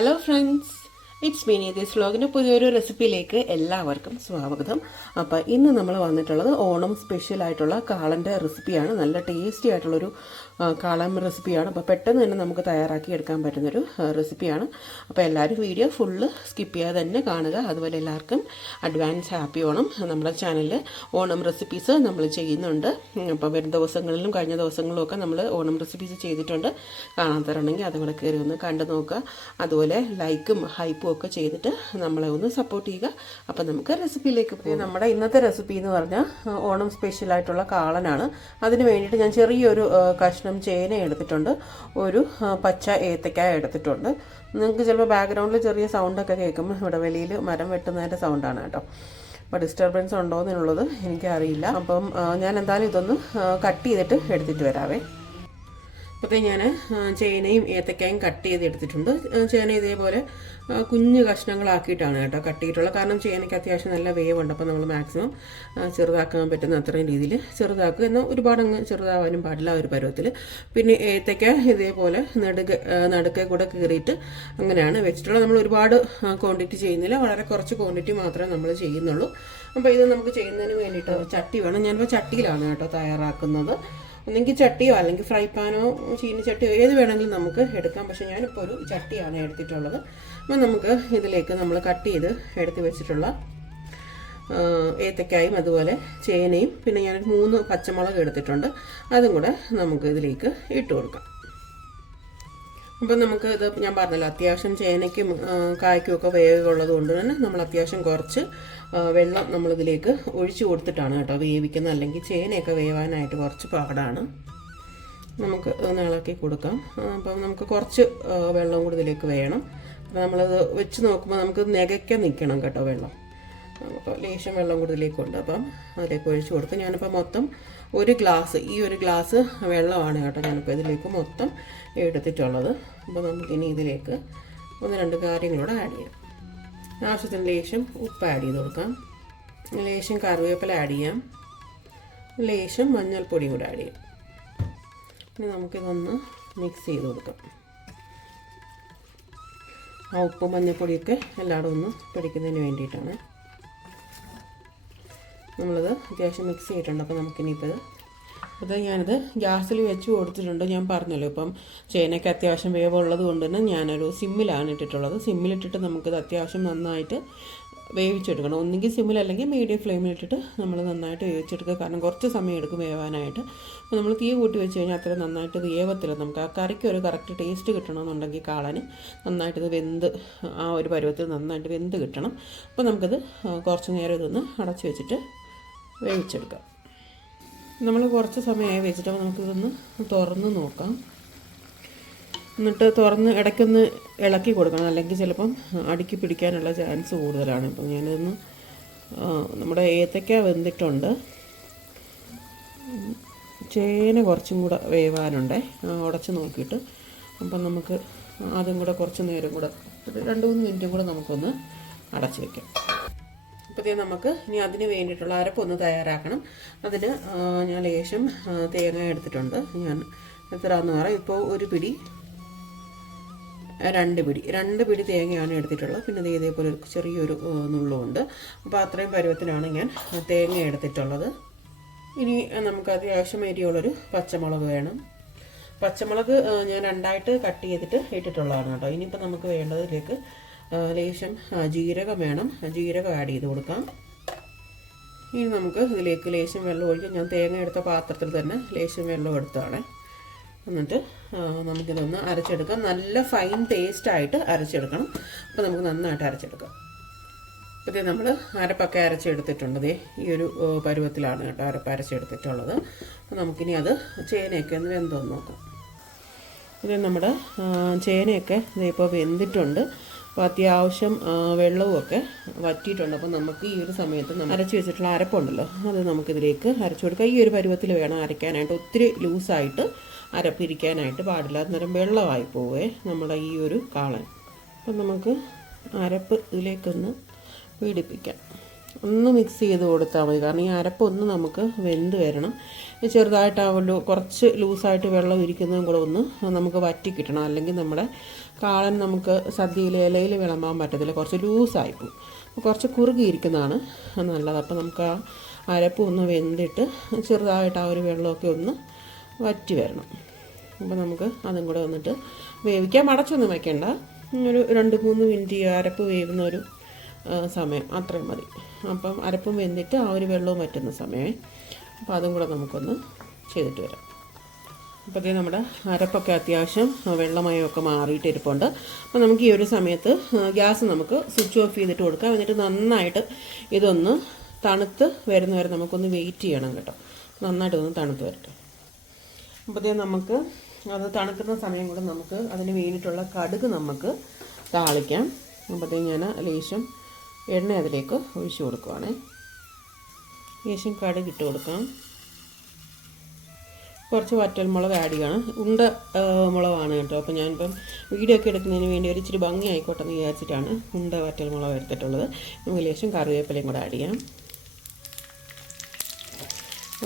Hello friends it's Meeni this വ്ലോഗിന്റെ പുതിയൊരു റെസിപ്പിയിലേക്ക് എല്ലാവർക്കും സ്വാഗതം. അപ്പോൾ ഇന്ന് നമ്മൾ വന്നിട്ടുള്ളത് ഓണം സ്പെഷ്യൽ ആയിട്ടുള്ള കാളന്റെ റെസിപ്പിയാണ് നല്ല ടേസ്റ്റി ആയിട്ടുള്ളൊരു കാളൻ റെസിപ്പിയാണ് അപ്പോൾ പെട്ടെന്ന് തന്നെ നമുക്ക് തയ്യാറാക്കി എടുക്കാൻ പറ്റുന്നൊരു റെസിപ്പിയാണ് അപ്പോൾ എല്ലാവരും വീഡിയോ ഫുള്ള് സ്കിപ്പ് ചെയ്യാതെ തന്നെ കാണുക. അതുപോലെ എല്ലാവർക്കും അഡ്വാൻസ് ഹാപ്പി ഓണം നമ്മുടെ ചാനലിൽ ഓണം റെസിപ്പീസ് നമ്മൾ ചെയ്യുന്നുണ്ട്. അപ്പോൾ വരും ദിവസങ്ങളിലും കഴിഞ്ഞ ദിവസങ്ങളിലും ഒക്കെ നമ്മൾ ഓണം റെസിപ്പീസ് ചെയ്തിട്ടുണ്ട്. കാണാൻ തരണമെങ്കിൽ കൂടെ കയറി ഒന്ന് കണ്ടു നോക്കുക. അതുപോലെ ലൈക്കും ഹൈപ്പും ഒക്കെ ചെയ്തിട്ട് നമ്മളെ ഒന്ന് സപ്പോർട്ട് ചെയ്യുക. അപ്പം നമുക്ക് റെസിപ്പിയിലേക്ക് പോകാം. നമ്മുടെ ഇന്നത്തെ റെസിപ്പി എന്ന് പറഞ്ഞാൽ ഓണം സ്പെഷ്യൽ ആയിട്ടുള്ള കാളനാണ്. അതിന് വേണ്ടിയിട്ട് ഞാൻ ചെറിയൊരു കഷ്ണം ചേന എടുത്തിട്ടുണ്ട്. ഒരു പച്ച ഏത്തക്കായ എടുത്തിട്ടുണ്ട്. നിങ്ങൾക്ക് ചിലപ്പോൾ ബാക്ക്ഗ്രൗണ്ടിൽ ചെറിയ സൗണ്ടൊക്കെ കേൾക്കുമ്പോൾ ഇവിടെ വെളിയിൽ മരം വെട്ടുന്നതിന്റെ സൗണ്ടാണ് കേട്ടോ. അപ്പോൾ ഡിസ്റ്റർബൻസ് ഉണ്ടോ എന്നുള്ളത് എനിക്കറിയില്ല. അപ്പം ഞാൻ എന്തായാലും ഇതൊന്ന് കട്ട് ചെയ്തിട്ട് എടുത്തിട്ട് വരാവേ. അപ്പോൾ ഞാൻ ചേനയും ഏത്തക്കായും കട്ട് ചെയ്ത് എടുത്തിട്ടുണ്ട് ചേന ഇതേപോലെ കുഞ്ഞ് കഷ്ണങ്ങളാക്കിയിട്ടാണ് കേട്ടോ കട്ട് ചെയ്തിട്ടുള്ളത് കാരണം ചേനയ്ക്ക് അത്യാവശ്യം നല്ല വേവുണ്ട്. അപ്പോൾ നമ്മൾ മാക്സിമം ചെറുതാക്കാൻ പറ്റുന്ന അത്രയും രീതിയിൽ ചെറുതാക്കുക. എന്നാൽ ഒരുപാട് അങ്ങ് ചെറുതാവാനും പാടില്ല ഒരു പരുവത്തിൽ പിന്നെ ഏത്തക്ക ഇതേപോലെ നടുക നടുക്കെ കൂടെ കീറിയിട്ട് അങ്ങനെയാണ് വെച്ചിട്ടുള്ളത്. നമ്മൾ ഒരുപാട് ക്വാണ്ടിറ്റി ചെയ്യുന്നില്ല. വളരെ കുറച്ച് ക്വാണ്ടിറ്റി മാത്രമേ നമ്മൾ ചെയ്യുന്നുള്ളൂ. അപ്പോൾ ഇത് നമുക്ക് ചെയ്യുന്നതിന് വേണ്ടിയിട്ട് ചട്ടി വേണം. ഞാനിപ്പോൾ ചട്ടിയിലാണ് കേട്ടോ തയ്യാറാക്കുന്നത്. ഒന്നെങ്കിൽ ചട്ടിയോ അല്ലെങ്കിൽ ഫ്രൈ പാനോ ചീനിച്ചട്ടിയോ ഏത് വേണമെങ്കിലും നമുക്ക് എടുക്കാം. പക്ഷേ ഞാനിപ്പോൾ ഒരു ചട്ടിയാണ് എടുത്തിട്ടുള്ളത്. അപ്പോൾ നമുക്ക് ഇതിലേക്ക് നമ്മൾ കട്ട് ചെയ്ത് എടുത്ത് വെച്ചിട്ടുള്ള ഏത്തക്കായും അതുപോലെ ചേനയും പിന്നെ ഞാനൊരു മൂന്ന് പച്ചമുളക് എടുത്തിട്ടുണ്ട്. അതും കൂടെ നമുക്ക് ഇതിലേക്ക് ഇട്ട് കൊടുക്കാം. അപ്പം നമുക്ക് ഇത് ഞാൻ പറഞ്ഞല്ലോ അത്യാവശ്യം ചേനയ്ക്കും കായ്ക്കും ഒക്കെ വേവുള്ളത് കൊണ്ട് തന്നെ നമ്മൾ അത്യാവശ്യം കുറച്ച് വെള്ളം നമ്മളിതിലേക്ക് ഒഴിച്ചു കൊടുത്തിട്ടാണ് കേട്ടോ വേവിക്കുന്നത്. അല്ലെങ്കിൽ ചേനയൊക്കെ വേവാനായിട്ട് കുറച്ച് പാടാണ്. നമുക്ക് ഇളക്കി കൊടുക്കാം. അപ്പം നമുക്ക് കുറച്ച് വെള്ളം കൂടി ഇതിലേക്ക് വേണം. അപ്പം നമ്മളത് വെച്ച് നോക്കുമ്പോൾ നമുക്ക് നികയ്ക്കാൻ നിൽക്കണം കേട്ടോ വെള്ളം. ലേശം വെള്ളം കൂടി ഇതിലേക്കുണ്ട് അപ്പം അതിലേക്ക് ഒഴിച്ച് കൊടുക്കും ഞാനിപ്പോൾ മൊത്തം ഒരു ഗ്ലാസ് ഈ ഒരു ഗ്ലാസ് വെള്ളമാണ് കേട്ടോ ഞാനിപ്പോൾ ഇതിലേക്ക് മൊത്തം എടുത്തിട്ടുള്ളത്. അപ്പോൾ നമുക്കിനി ഇതിലേക്ക് ഒന്ന് രണ്ട് കാര്യങ്ങളൂടെ ആഡ് ചെയ്യാം. ആവശ്യത്തിന് ലേശം ഉപ്പ് ആഡ് ചെയ്ത് കൊടുക്കാം. ലേശം കറിവേപ്പില ആഡ് ചെയ്യാം. ലേശം മഞ്ഞൾപ്പൊടി കൂടെ ആഡ് ചെയ്യാം. ഇനി നമുക്കിതൊന്ന് മിക്സ് ചെയ്ത് കൊടുക്കാം. ആ ഉപ്പും മഞ്ഞൾപ്പൊടിയൊക്കെ എല്ലായിടും ഒന്ന് പിടിക്കുന്നതിന് വേണ്ടിയിട്ടാണ്. നമ്മളത് അത്യാവശ്യം മിക്സ് ചെയ്തിട്ടുണ്ട്. അപ്പോൾ നമുക്കിനിയിപ്പോൾ അത് ഞാനത് ഗ്യാസിൽ വെച്ച് കൊടുത്തിട്ടുണ്ട്. ഞാൻ പറഞ്ഞല്ലോ ഇപ്പം ചേനയ്ക്ക് അത്യാവശ്യം വേവുള്ളത് കൊണ്ട് തന്നെ ഞാനൊരു സിമ്മിലാണ് ഇട്ടിട്ടുള്ളത്. സിമ്മിലിട്ടിട്ട് നമുക്കിത് അത്യാവശ്യം നന്നായിട്ട് വേവിച്ചെടുക്കണം. ഒന്നുകിൽ സിമ്മിൽ അല്ലെങ്കിൽ മീഡിയം ഫ്ലെയിമിലിട്ടിട്ട് നമ്മൾ നന്നായിട്ട് വേവിച്ചെടുക്കുക. കാരണം കുറച്ച് സമയം എടുക്കും വേവാനായിട്ട്. അപ്പോൾ നമ്മൾ തീ കൂട്ടി വെച്ച് കഴിഞ്ഞാൽ അത്ര നന്നായിട്ട് വേവത്തില്ല. നമുക്ക് ആ കറിക്ക് ഒരു കറക്റ്റ് ടേസ്റ്റ് കിട്ടണമെന്നുണ്ടെങ്കിൽ കാളന് നന്നായിട്ട് ഇത് വെന്ത് ആ ഒരു പരുവത്തിൽ നന്നായിട്ട് വെന്ത് കിട്ടണം. അപ്പോൾ നമുക്കത് കുറച്ച് നേരം ഇതൊന്ന് അടച്ച് വെച്ചിട്ട് വേവിച്ചെടുക്കാം. നമ്മൾ കുറച്ച് സമയമായി വെച്ചിട്ട് നമുക്കിതൊന്ന് തുറന്ന് നോക്കാം. എന്നിട്ട് തുറന്ന് ഇടയ്ക്കൊന്ന് ഇളക്കി കൊടുക്കണം. അല്ലെങ്കിൽ ചിലപ്പം അടുക്കി പിടിക്കാനുള്ള ചാൻസ് കൂടുതലാണ്. ഇപ്പം ഞാനിതൊന്ന് നമ്മുടെ ഏത്തക്ക വെന്തിട്ടുണ്ട്. ചേന കുറച്ചും കൂടെ വേവാനുണ്ടേ. ഉടച്ച് നോക്കിയിട്ട്. അപ്പം നമുക്ക് അതും കൂടെ കുറച്ച് നേരം കൂടെ രണ്ട് മൂന്ന് മിനിറ്റും കൂടെ നമുക്കൊന്ന് അടച്ച് വയ്ക്കാം അപ്പോൾ നമുക്ക് ഇനി അതിന് വേണ്ടിയിട്ടുള്ള അരപ്പൊന്ന് തയ്യാറാക്കണം. അതിന് ഞാൻ ലേശം തേങ്ങ എടുത്തിട്ടുണ്ട്. ഞാൻ എത്രയാണെന്ന് പറയാം. ഇപ്പോൾ ഒരു പിടി രണ്ട് പിടി. രണ്ട് പിടി തേങ്ങയാണ് എടുത്തിട്ടുള്ളത്. പിന്നെ ഇതേപോലെ ഒരു ചെറിയൊരു നുള്ളുമുണ്ട്. അപ്പോൾ അത്രയും പരുവത്തിനാണ് ഞാൻ തേങ്ങ എടുത്തിട്ടുള്ളത്. ഇനി നമുക്ക് അത്യാവശ്യം എരിയുള്ളൊരു പച്ചമുളക് വേണം. പച്ചമുളക് ഞാൻ രണ്ടായിട്ട് കട്ട് ചെയ്തിട്ട് ഇട്ടിട്ടുള്ളതാണ് കേട്ടോ. ഇനിയിപ്പോൾ നമുക്ക് വേണ്ടത് ഇതിലേക്ക് ആ, ലേശം ജീരകം വേണം. ജീരകം ആഡ് ചെയ്ത് കൊടുക്കാം. ഇനി നമുക്ക് ഇതിലേക്ക് ലേശം വെള്ളം ഒഴിക്കാം. ഞാൻ തേങ്ങ എടുത്ത പാത്രത്തിൽ തന്നെ ലേശം വെള്ളം എടുത്താണ് എന്നിട്ട് നമുക്കിതൊന്ന് അരച്ചെടുക്കാം. നല്ല ഫൈൻ പേസ്റ്റായിട്ട് അരച്ചെടുക്കണം. അപ്പോൾ നമുക്ക് നന്നായിട്ട് അരച്ചെടുക്കാം. ഇപ്പോഴത്തെ നമ്മൾ അരപ്പൊക്കെ അരച്ചെടുത്തിട്ടുണ്ട്. ദേ ഈ ഒരു പരുവത്തിലാണ് കേട്ടോ അരപ്പ് അരച്ചെടുത്തിട്ടുള്ളത്. അപ്പോൾ നമുക്കിനി അത് ചേനയൊക്കെ ഒന്ന് വെന്തോന്ന് നോക്കാം. ഇത് നമ്മുടെ ചേനയൊക്കെ ഇപ്പോൾ വെന്തിട്ടുണ്ട്. അപ്പോൾ അത്യാവശ്യം വെള്ളവുമൊക്കെ വറ്റിയിട്ടുണ്ട്. അപ്പോൾ നമുക്ക് ഈ ഒരു സമയത്ത് നമ്മൾ അരച്ച് വെച്ചിട്ടുള്ള അരപ്പുണ്ടല്ലോ അത് നമുക്കിതിലേക്ക് അരച്ചു കൊടുക്കാം. ഈ ഒരു പരുവത്തിൽ വേണം അരയ്ക്കാനായിട്ട്. ഒത്തിരി ലൂസായിട്ട് അരപ്പിരിക്കാനായിട്ട് പാടില്ല. അന്നേരം വെള്ളമായി പോവേ നമ്മുടെ ഈ ഒരു കാളൻ. അപ്പം നമുക്ക് അരപ്പ് ഇതിലേക്കൊന്ന് പീഡിപ്പിക്കാം. ഒന്ന് മിക്സ് ചെയ്ത് കൊടുത്താൽ മതി. കാരണം ഈ അരപ്പൊന്ന് നമുക്ക് വെന്ത് വരണം. ചെറുതായിട്ടാവല്ലോ കുറച്ച് ലൂസായിട്ട് വെള്ളം ഇരിക്കുന്നതും കൂടെ ഒന്ന് നമുക്ക് വറ്റി കിട്ടണം. അല്ലെങ്കിൽ നമ്മുടെ കാളൻ നമുക്ക് സദ്യയിൽ ഇലയിൽ വിളമ്പാൻ പറ്റത്തില്ല. കുറച്ച് ലൂസായിപ്പോവും പോകും കുറച്ച് കുറുകിയിരിക്കുന്നതാണ് നല്ലത്. അപ്പോൾ നമുക്ക് ആ അരപ്പ് ഒന്ന് വെന്തിട്ട് ചെറുതായിട്ട് ആ ഒരു വെള്ളമൊക്കെ ഒന്ന് വറ്റി വരണം. അപ്പോൾ നമുക്ക് അതും കൂടെ വന്നിട്ട് വേവിക്കാൻ മടച്ചൊന്നും വയ്ക്കേണ്ട ഒരു രണ്ട് മൂന്ന് മിനിറ്റ് അരപ്പ് വേവുന്ന ഒരു സമയം. അത്രയും മതി. അപ്പം അരപ്പും വെന്തിട്ട് ആ ഒരു വെള്ളവും വറ്റുന്ന സമയമേ. അപ്പോൾ അതും കൂടെ നമുക്കൊന്ന് ചെയ്തിട്ട് വരാം. അപ്പോഴത്തേക്കും നമ്മുടെ അരപ്പൊക്കെ അത്യാവശ്യം വെള്ളമയമൊക്കെ മാറിയിട്ട് ഇരിപ്പുണ്ട്. അപ്പോൾ നമുക്ക് ഈ ഒരു സമയത്ത് ഗ്യാസ് നമുക്ക് സ്വിച്ച് ഓഫ് ചെയ്തിട്ട് കൊടുക്കാം. എന്നിട്ട് നന്നായിട്ട് ഇതൊന്ന് തണുത്ത് വരുന്ന വരെ നമുക്കൊന്ന് വെയിറ്റ് ചെയ്യണം കേട്ടോ. നന്നായിട്ട് ഒന്ന് തണുത്ത് വരട്ടെ. അപ്പോഴത്തേ നമുക്ക് അത് തണുക്കുന്ന സമയം കൂടെ നമുക്ക് അതിന് വേണ്ടിയിട്ടുള്ള കടുക് നമുക്ക് താളിക്കാം. അപ്പോഴത്തേക്കും ഞാൻ ലേശം എണ്ണ അതിലേക്ക് ഒഴിച്ചു കൊടുക്കുവാണ്. ലേശം കടുക് ഇട്ട് കൊടുക്കാം. കുറച്ച് വറ്റൽമുളക് ആഡ് ചെയ്യണം ഉണ്ട മുളകാണ് കേട്ടോ. അപ്പോൾ ഞാനിപ്പം വീഡിയോ ഒക്കെ എടുക്കുന്നതിന് വേണ്ടി ഒരു ഇച്ചിരി ഭംഗി ആയിക്കോട്ടെ എന്ന് വിചാരിച്ചിട്ടാണ് ഉണ്ട വറ്റൽമുളക് എടുത്തിട്ടുള്ളത്. നമുക്ക് ലേശം കറിവേപ്പിലയും കൂടെ ആഡ് ചെയ്യാം.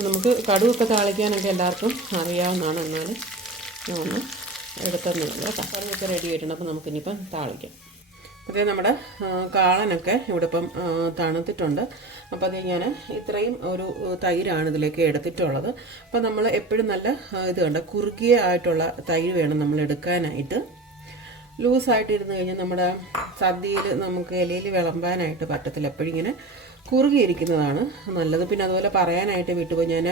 നമുക്ക് കടുവൊക്കെ താളിക്കാനൊക്കെ എല്ലാവർക്കും അറിയാവുന്നതാണ്. എന്നാൽ ഒന്ന് എടുത്തതെന്നുള്ളത് കറിവൊക്കെ റെഡി ആയിട്ടുണ്ട്. അപ്പോൾ നമുക്കിനിയിപ്പം താളിക്കാം. അതേ നമ്മുടെ കാളനൊക്കെ ഇവിടെ ഇപ്പം തണുത്തിട്ടുണ്ട്. അപ്പോൾ അത് ഞാൻ ഇത്രയും ഒരു തൈരാണ് ഇതിലേക്ക് എടുത്തിട്ടുള്ളത്. അപ്പോൾ നമ്മൾ എപ്പോഴും നല്ല ഇത് കണ്ട കുറുകിയ ആയിട്ടുള്ള തൈര് വേണം നമ്മൾ എടുക്കാനായിട്ട്. ലൂസായിട്ട് ഇരുന്ന് കഴിഞ്ഞാൽ നമ്മുടെ സദ്യയിൽ നമുക്ക് ഇലയിൽ വിളമ്പാനായിട്ട് പറ്റത്തില്ല. എപ്പോഴും ഇങ്ങനെ കുറുകിയിരിക്കുന്നതാണ് നല്ലത്. പിന്നെ അതുപോലെ പറയാനായിട്ട് വിട്ടുപോയി ഞാൻ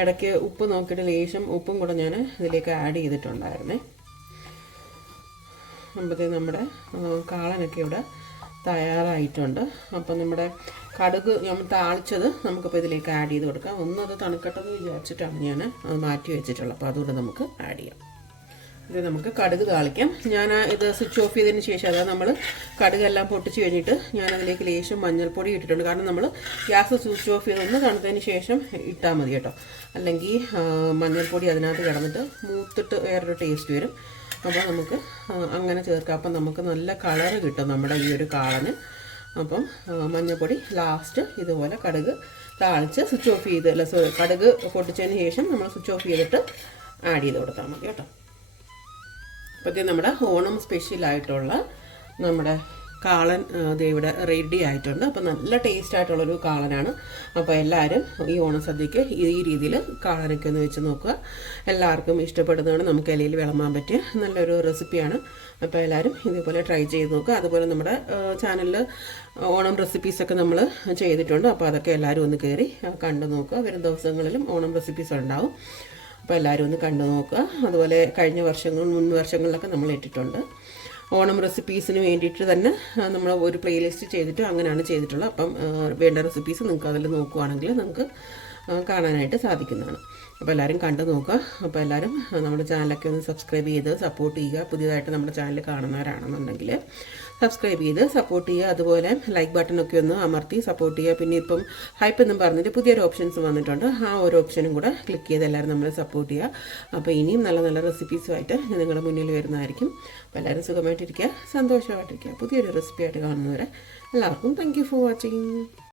ഇടയ്ക്ക് ഉപ്പ് നോക്കിയിട്ട് ലേശം ഉപ്പും കൂടെ ഞാൻ ഇതിലേക്ക് ആഡ് ചെയ്തിട്ടുണ്ടായിരുന്നേ. അപ്പോഴത്തേക്ക് നമ്മുടെ കാളനൊക്കെ ഇവിടെ തയ്യാറായിട്ടുണ്ട്. അപ്പം നമ്മുടെ കടുക് നമ്മൾ താളിച്ചത് നമുക്കിപ്പോൾ ഇതിലേക്ക് ആഡ് ചെയ്ത് കൊടുക്കാം. ഒന്ന് അത് തണുക്കട്ടെന്ന് വിചാരിച്ചിട്ടാണ് ഞാൻ അത് മാറ്റി വെച്ചിട്ടുള്ളത്. അപ്പോൾ അതുകൊണ്ട് നമുക്ക് ആഡ് ചെയ്യാം. ഇത് നമുക്ക് കടുക് താളിക്കാം. ഞാൻ ഇത് സ്വിച്ച് ഓഫ് ചെയ്തതിന് ശേഷം അതായത് നമ്മൾ കടുകെല്ലാം പൊട്ടിച്ച് കഴിഞ്ഞിട്ട് ഞാൻ അതിലേക്ക് ലേശം മഞ്ഞൾപ്പൊടി ഇട്ടിട്ടുണ്ട്. കാരണം നമ്മൾ ഗ്യാസ് സ്വിച്ച് ഓഫ് ചെയ്ത് ഒന്ന് തണുത്തതിന് ശേഷം ഇട്ടാൽ മതി കേട്ടോ. അല്ലെങ്കിൽ മഞ്ഞൾപ്പൊടി അതിനകത്ത് കിടന്നിട്ട് മൂത്തിട്ട് വേറൊരു ടേസ്റ്റ് വരും. അപ്പോൾ നമുക്ക് അങ്ങനെ ചേർക്കാം. അപ്പം നമുക്ക് നല്ല കളറ് കിട്ടും നമ്മുടെ ഈ ഒരു കാളന്. അപ്പം മഞ്ഞൾപ്പൊടി ലാസ്റ്റ് ഇതുപോലെ കടുക് താളിച്ച് സ്വിച്ച് ഓഫ് ചെയ്ത് അല്ല കടുക് പൊട്ടിച്ചതിന് ശേഷം നമ്മൾ സ്വിച്ച് ഓഫ് ചെയ്തിട്ട് ആഡ് ചെയ്ത് കൊടുത്താൽ മതി കേട്ടോ. അപ്പോഴത്തേ നമ്മുടെ ഓണം സ്പെഷ്യലായിട്ടുള്ള നമ്മുടെ കാളൻ ഇവിടെ റെഡി ആയിട്ടുണ്ട്. അപ്പോൾ നല്ല ടേസ്റ്റ് ആയിട്ടുള്ളൊരു കാളനാണ്. അപ്പോൾ എല്ലാവരും ഈ ഓണസദ്യക്ക് ഈ രീതിയിൽ കാളനൊക്കെ ഒന്ന് വെച്ച് നോക്കുക. എല്ലാവർക്കും ഇഷ്ടപ്പെടുന്നതാണ്. നമുക്ക് ഇലയിൽ വിളമ്പാൻ പറ്റിയ നല്ലൊരു റെസിപ്പിയാണ് അപ്പോൾ എല്ലാവരും ഇതേപോലെ ട്രൈ ചെയ്ത് നോക്കുക. അതുപോലെ നമ്മുടെ ചാനലിൽ ഓണം റെസിപ്പീസൊക്കെ നമ്മൾ ചെയ്തിട്ടുണ്ട്. അപ്പോൾ അതൊക്കെ എല്ലാവരും ഒന്ന് കയറി കണ്ടു നോക്കുക. വരും ദിവസങ്ങളിലും ഓണം റെസിപ്പീസ് ഉണ്ടാവും. അപ്പോൾ എല്ലാവരും ഒന്ന് കണ്ടു നോക്കുക. അതുപോലെ കഴിഞ്ഞ വർഷങ്ങൾ മുൻ വർഷങ്ങളിലൊക്കെ നമ്മൾ ഇട്ടിട്ടുണ്ട്. ഓണം റെസിപ്പീസിന് വേണ്ടിയിട്ട് തന്നെ നമ്മൾ ഒരു പ്ലേലിസ്റ്റ് ചെയ്തിട്ട് അങ്ങനെയാണ് ചെയ്തിട്ടുള്ളത്. അപ്പം വേണ്ട റെസിപ്പീസ് നിങ്ങൾക്ക് അതിൽ നോക്കുവാണെങ്കിൽ നമുക്ക് കാണാനായിട്ട് സാധിക്കുന്നതാണ്. അപ്പോൾ എല്ലാവരും കണ്ടു നോക്കുക. അപ്പോൾ എല്ലാവരും നമ്മുടെ ചാനലൊക്കെ ഒന്ന് സബ്സ്ക്രൈബ് ചെയ്ത് സപ്പോർട്ട് ചെയ്യുക. പുതിയതായിട്ട് നമ്മുടെ ചാനൽ കാണുന്നവരാണെന്നുണ്ടെങ്കിൽ സബ്സ്ക്രൈബ് ചെയ്ത് സപ്പോർട്ട് ചെയ്യുക അതുപോലെ ലൈക്ക് ബട്ടണൊക്കെ ഒന്ന് അമർത്തി സപ്പോർട്ട് ചെയ്യുക. പിന്നെ ഇപ്പം ഹൈപ്പ് എന്നും പറഞ്ഞിട്ട് പുതിയൊരു ഓപ്ഷൻസ് വന്നിട്ടുണ്ട്. ആ ഒരു ഓപ്ഷനും കൂടെ ക്ലിക്ക് ചെയ്ത് എല്ലാവരും നമ്മളെ സപ്പോർട്ട് ചെയ്യുക. അപ്പോൾ ഇനിയും നല്ല നല്ല റെസിപ്പീസുമായിട്ട് ഞാൻ നിങ്ങളുടെ മുന്നിൽ വരുന്നതായിരിക്കും. അപ്പോൾ എല്ലാവരും സുഖമായിട്ടിരിക്കുക സന്തോഷമായിട്ടിരിക്കുക. പുതിയൊരു റെസിപ്പി ആയിട്ട് കാണുന്നവരെ എല്ലാവർക്കും താങ്ക് ഫോർ വാച്ചിങ്